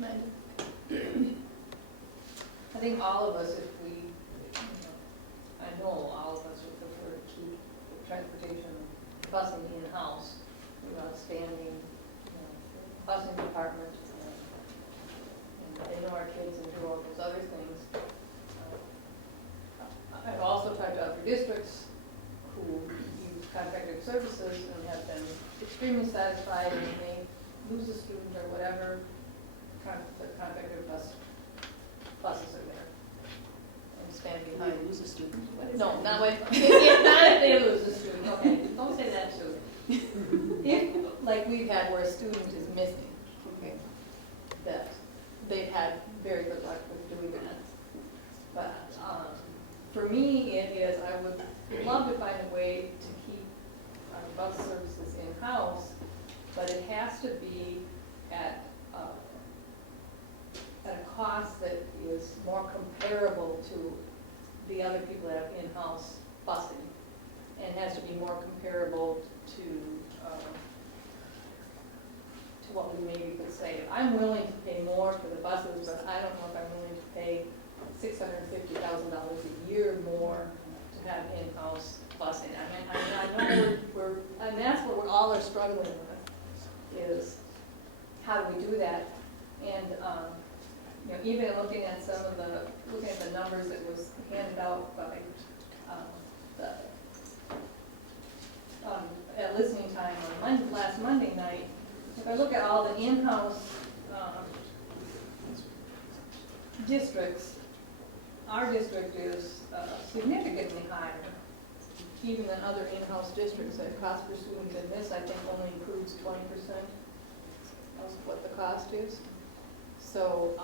I think all of us, if we, I know all of us would prefer to keep the transportation busing in-house. We have outstanding, busing department, and they know our kids and do all those other things. I've also talked to other districts who use contracted services and have been extremely satisfied, and they lose a student or whatever, the contracted buses are there and stand behind. Lose a student? No, not when, not if they lose a student, okay, don't say that too. If, like we've had where a student is missing, Okay. that they've had very good luck with doing that. But, for me, it is, I would love to find a way to keep our bus services in-house, but it has to be at a cost that is more comparable to the other people that have in-house busing, and has to be more comparable to what we maybe could save. I'm willing to pay more for the buses, but I don't know if I'm willing to pay $650,000 a year more to have in-house busing. I know and that's what we all are struggling with, is how do we do that? And, even looking at looking at the numbers that was handed out by, at listening time on last Monday night, if I look at all the in-house, districts, our district is significantly higher, even than other in-house districts. The cost per student in this, I think, only includes 20% of what the cost is. So,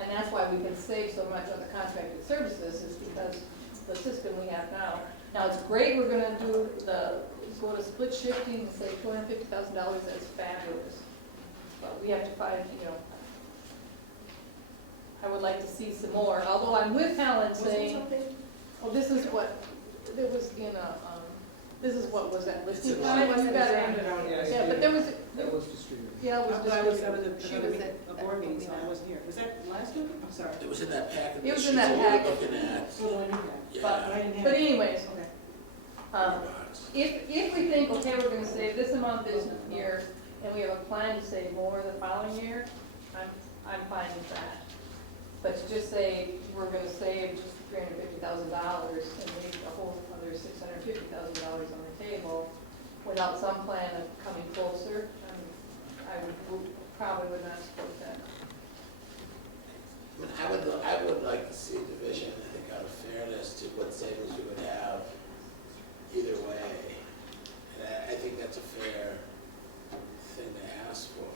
and that's why we can save so much on the contracted services, is because the system we have now. Now, it's great we're gonna go to split shifting and save $250,000, that's fabulous. But we have to find, I would like to see some more, although I'm with Helen saying, well, this is what, it was in this is what was that listing time? Yeah, but there was, That was distributed. yeah, it was I was distributed. at a board meeting, so I wasn't here. Was that last week? I'm sorry. It was in that packet. It was that in that she's packet. Looking at. Oh, I knew that. Yeah. But I didn't have. But anyways, Okay. if we think, okay, we're gonna save this amount this year, and we have a plan to save more the following year, I'm fine with that. But to just say, we're gonna save just $350,000 and leave a whole other $650,000 on the table without some plan of coming closer, probably would not support that. I would like to see a division, I think, out of fairness to what savings we would have either way. And I think that's a fair thing to ask for,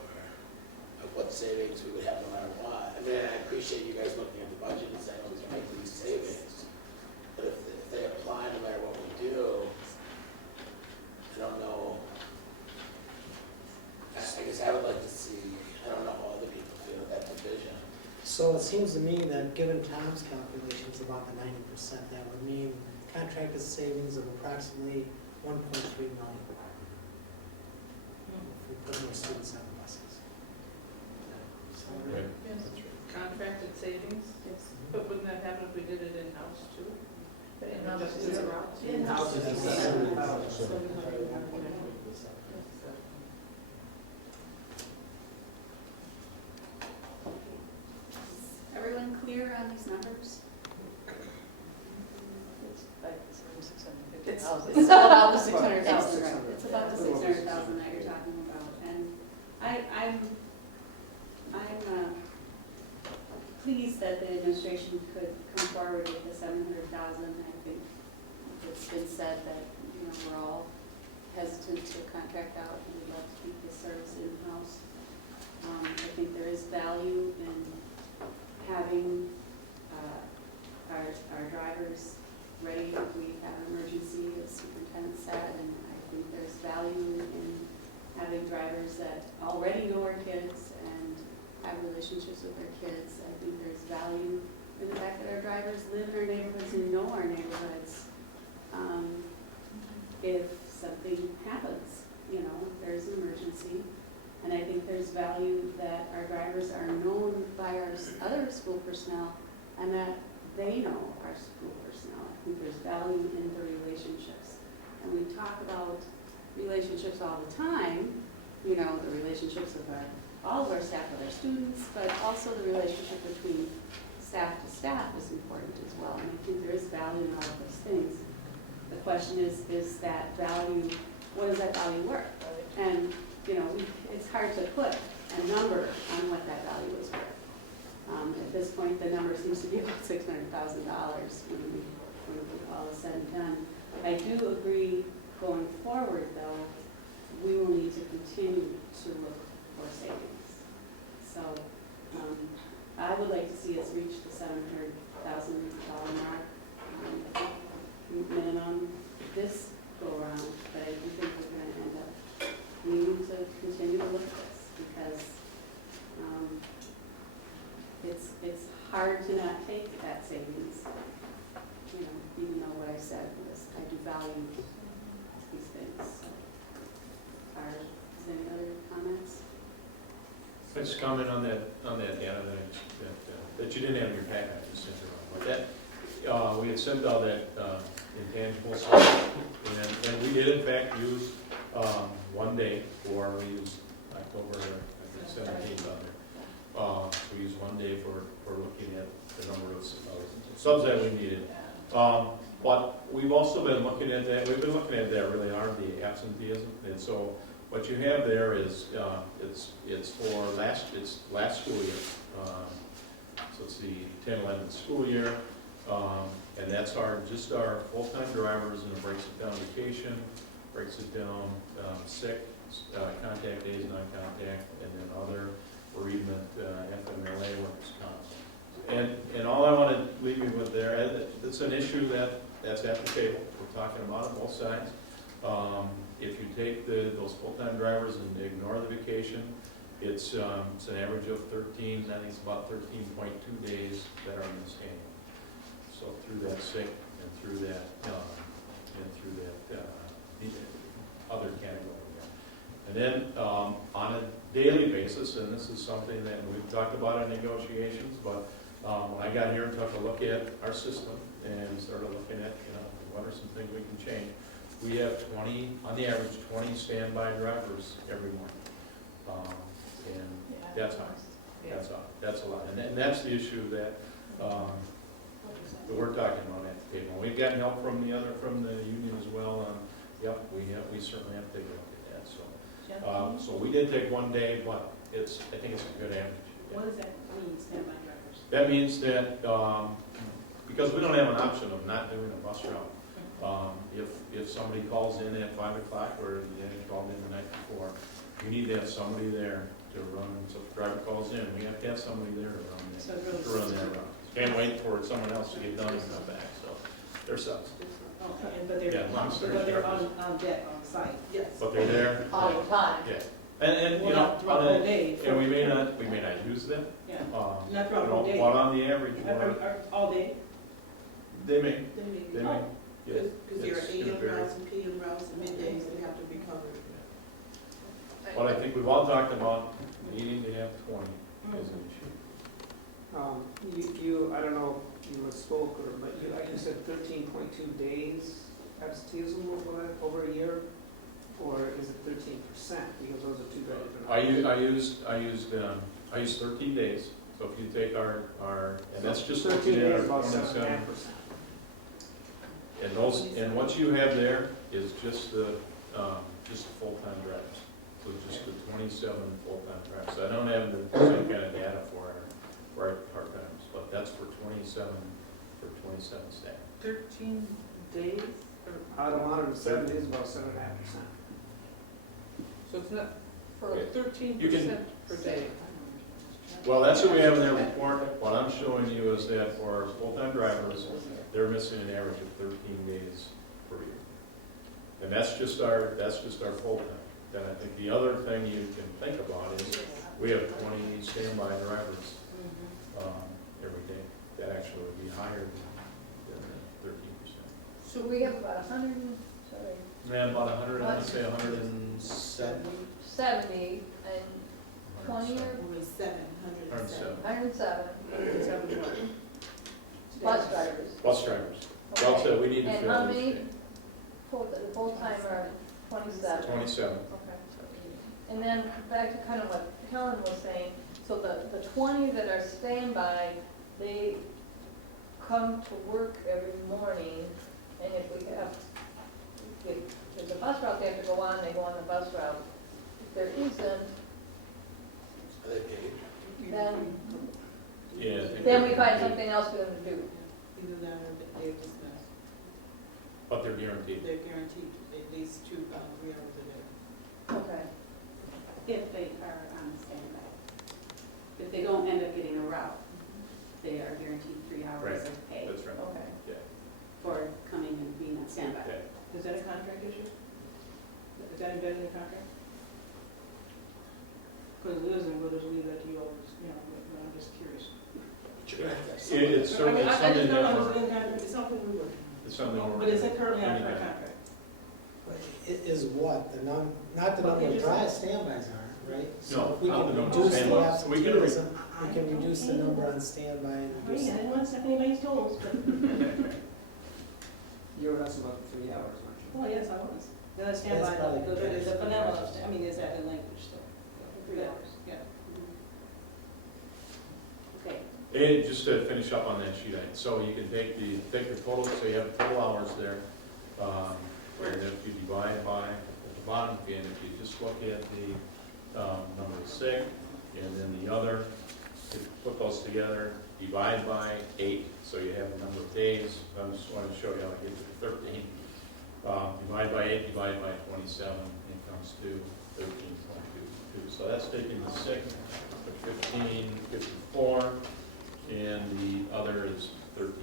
of what savings we would have no matter what. I mean, I appreciate you guys looking at the budget and saying, oh, we can make these savings. But if they apply no matter what we do, I don't know. I guess I would like to see, I don't know how other people feel that division. So it seems to me that given Tom's calculations about the 90%, that would mean contracted savings of approximately 1.3 million. If we put more students on the buses. So, Right. Yes, contracted savings, Yes. but wouldn't that happen if we did it in-house too? But in-house Just is zero. In-house is about 700. Everyone clear on these numbers? It's like It's- $650,000. It's about the It's 600,000. right. It's about the 600,000 that you're talking about, and I'm pleased that the administration could come forward with the 700,000. I think it's been said that, we're all hesitant to contract out, and we'd love to keep this service in-house. I think there is value in having our drivers ready if we have an emergency, as Superintendent said, and I think there's value in having drivers that already know our kids and have relationships with their kids. I think there's value in the fact that our drivers live in our neighborhoods and know our neighborhoods. If something happens, if there's an emergency. And I think there's value that our drivers are known other school personnel, and that they know our school personnel. I think there's value in the relationships. And we talk about relationships all the time, you know, the relationships with all of our staff with our students, but also the relationship between staff to staff is important as well. And I think there is value in all of those things. The question is that value, what is that value worth? And, you know, it's hard to put a number on what that value is worth. At this point, the number seems to be about $600,000 when all is said and done. I do agree, going forward though, we will need to continue to look for savings. So I would like to see us reach the $700,000 mark, minimum this go around, but I do think we're going to end up needing to continue to look at this because it's hard to not take that savings, you know, even though what I said was I do value these things. So, is there any other comments? Let's comment on that data that you didn't have in your packet, I just sent it on. But that, we had sent out that intangible stuff, and we did in fact use 1 day we used October, I think 17th on there. We used 1 day for looking at the number of subs that we needed. But we've also been looking at that, we've been looking at that really hard, the absenteeism. And so what you have there is, it's for last school year. So it's the 10-11 school year. And that's just our full-time drivers, and it breaks it down vacation, breaks it down sick, contact days, non-contact, and then other bereavement, FMLA, workers' comp. And all I want to leave you with there, it's an issue that's at the table. We're talking about it both sides. If you take those full-time drivers and ignore the vacation, it's an average of 13, I think it's about 13.2 days that are missed annually. So through that sick and through that other category. And then on a daily basis, and this is something that we've talked about in negotiations, but when I got here and took a look at our system and started looking at, you know, what are some things we can change, we have 20, on the average, 20 standby drivers every morning. And that's high. That's a lot. And that's the issue that we're talking about at the table. We've gotten help from the union as well. Yep, we certainly have to take a look at that. So we did take 1 day, but I think it's a good average. What does that mean, standby drivers? That means that because we don't have an option of not doing a bus route. If somebody calls in at 5 o'clock or they called in the night before, we need to have somebody there to run. So if the driver calls in, we have to have somebody there to run that route. Can't wait for someone else to get done and come back. So they're subs. Okay, but they're Yeah, on deck, on site, yes. But they're there. All the time. Yeah. And you Well, know, not throughout the whole day. and we may not use them. Yeah, Not not throughout the whole day. But on the average, All day? they may. Oh. Yes. Because there It's are AM very- routes and PM routes and middays that have to be covered. But I think we've all talked about needing to have 20 as an issue. I don't know if you spoke, but you said 13.2 days absenteeism over a year, or is it 13%? Because those are two very different. I used 13 days. So if you take our and that's just 13 looking at days, our about 27. 7.5%. And what you have there is just the full-time drivers. So just the 27 full-time drivers. I don't have the same kind of data for our part-timers, but that's for 27 staff. 13 days? Out of 107 days, about 7.5%. So it's not For 13% per day. Well, that's what we have in their report. What I'm showing you is that for our full-time drivers, they're missing an average of 13 days per year. And that's just our full-time. Then I think the other thing you can think about is we have 20 standby drivers every day. That actually would be higher than 13%. So we have about 100, And about 100, I would say 170. 70 and 20 or Only 707. 107. 107 7 what? bus drivers. Bus drivers. Well, Okay. so we need to And fill how these many? days. The full-time are 27. 27. Okay. And then back to kind of what Helen was saying, so the 20 that are standby, they come to work every morning, and if we have, if there's a bus route they have to go on, they go on the bus route. If there isn't, Are they paid? then, Yeah, I think then they're we find guaranteed. something else for them to do. Either that or they're dismissed. But they're guaranteed. They're guaranteed at least 3 hours a day. Okay. If they are on standby. If they don't end up getting a route, they are guaranteed 3 hours Right. of pay That's right. Okay. Yeah. for coming and being on standby. Okay. Is that a contract issue? Is that embedded in the contract? Because it isn't, we'll just leave that to you all, but I'm just curious. But you're gonna have to have It's something. certainly I something just don't know, that is it we're, in contract, it's something we would, it's something we're. but is it currently on our Yeah. contract? But it is what, not the number of dry standbys are, right? So No, if we not can the number of reduce the standbys. We can absenteeism, we can reduce the number on standby and I reduce. didn't want to step anybody's toes, but, You were asking about the 3 hours, weren't you? well, yes, I was. Then I stand by, That's probably but there's a good. phenomenon, I mean, is that in language still? 3 hours. Yeah. Okay, And just to finish up on that sheet, so you can take the total, so you have total hours there. And if you divide by, at the bottom, and if you just look at the number of sick, and then the other, you put those together, divide by 8, so you have the number of days. I just wanted to show you how I get to 13. Divide by 8, divide by 27, it comes to 13.22. So that's taking the sick, the 15.54, and the other is 13.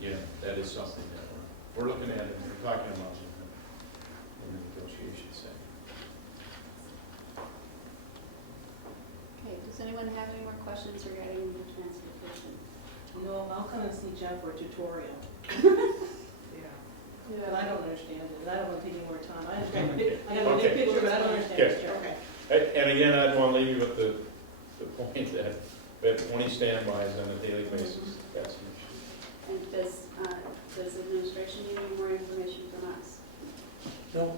Again, that is something that we're looking at, and we're talking about in the negotiation setting. okay, does anyone have any more questions regarding the transportation? No, I'll come and see Jeff for a tutorial, Yeah. but I don't understand it, and I don't want to take any more time. I understand, I got a big Okay. picture, but I don't understand Okay. this, Jeff. Okay. And again, I want to leave you with the point that we have 20 standbys on a daily basis. That's an issue. And does administration need any more information from us? No,